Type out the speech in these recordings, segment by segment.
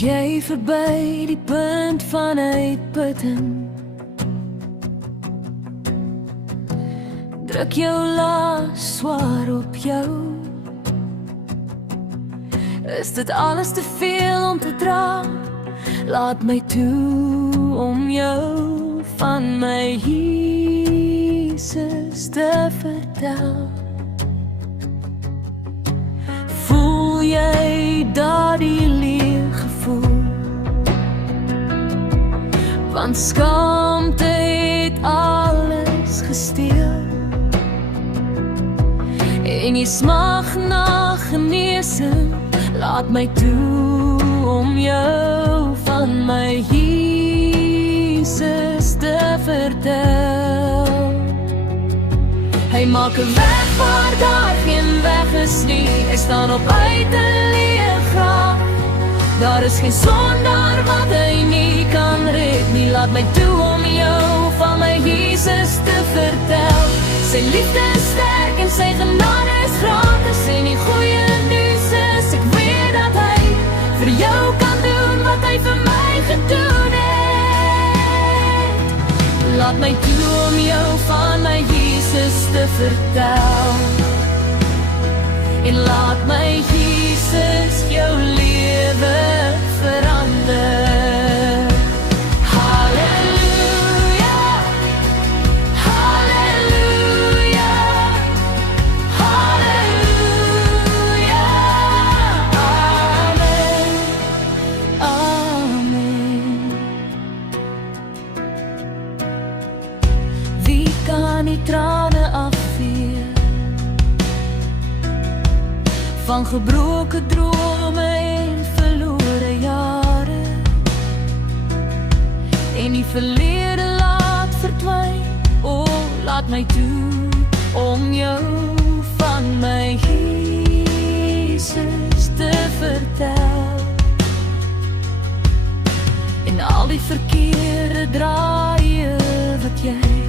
Is jy verby die punt van uitputting? Druk jou las swaar op jou. Is dit alles te veel om te dra? Laat my toe om jou van my Jesus te vertel. Voel jy daardie leeg gevoel? Want skaamte het alles gesteel. En jy smag na genesing. Laat my toe om jou van my Jesus te vertel. Hy maak 'n weg waar daar geen weg is nie. Hy staan op uit 'n leë graf. Daar is geen sondaar wat hy nie kan red nie. Laat my toe om jou van my Jesus te vertel. Sy liefde is sterk en sy genade is gratis. En die goeie nuus is, ek weet dat hy vir jou kan doen wat hy vir my gedoen het. Laat my toe om jou van my Jesus te vertel. En laat my Jesus jou lewe verander. Kan die trane afvee van gebroken drome en verlore jare, en die verlede laat verdwyn. O, laat my toe om jou van my Jesus te vertel. En al die verkeerde draaie wat jy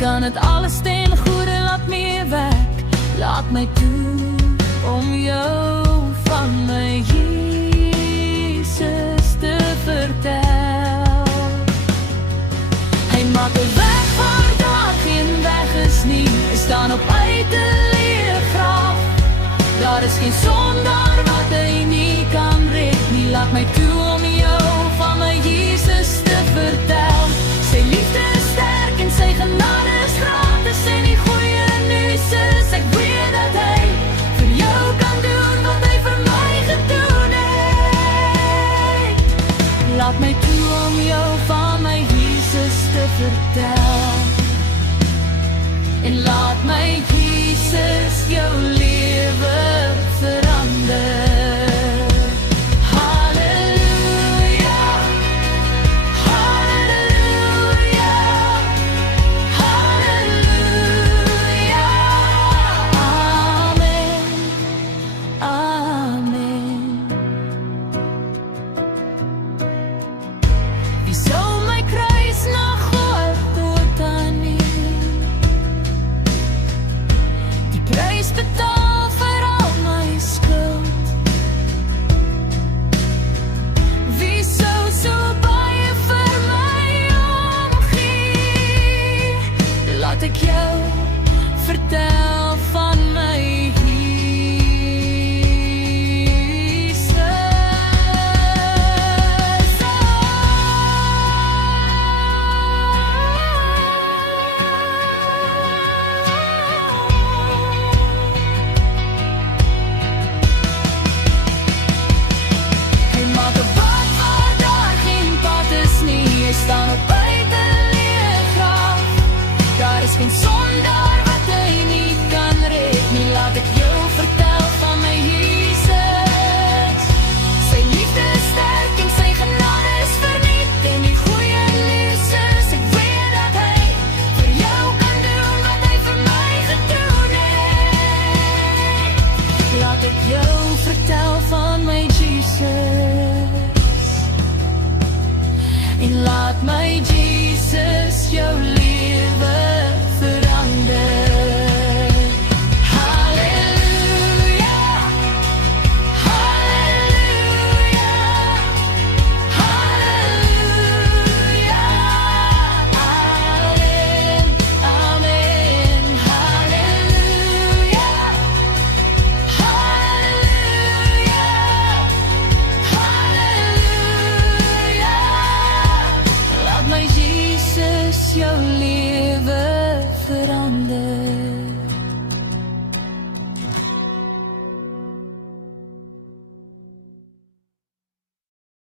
kan het alles ten goede laat meewerk. Laat my toe om jou van my Jesus te vertel. Hy maak 'n weg waar daar geen weg is nie. Hy staan op uit 'n leë graf. Daar is geen sondaar wat hy nie kan red nie. Laat my toe om jou van my Jesus te vertel. Sy liefde is sterk en sy genade is gratis. En die goeie nuus is, ek weet dat hy vir jou kan doen wat hy vir my gedoen het. Laat my toe om jou van my Jesus te vertel. En laat my Jesus jou lewe verander. Betaal vir al my skuld. Wie sou so baie vir my omgee? Laat ek jou vertel.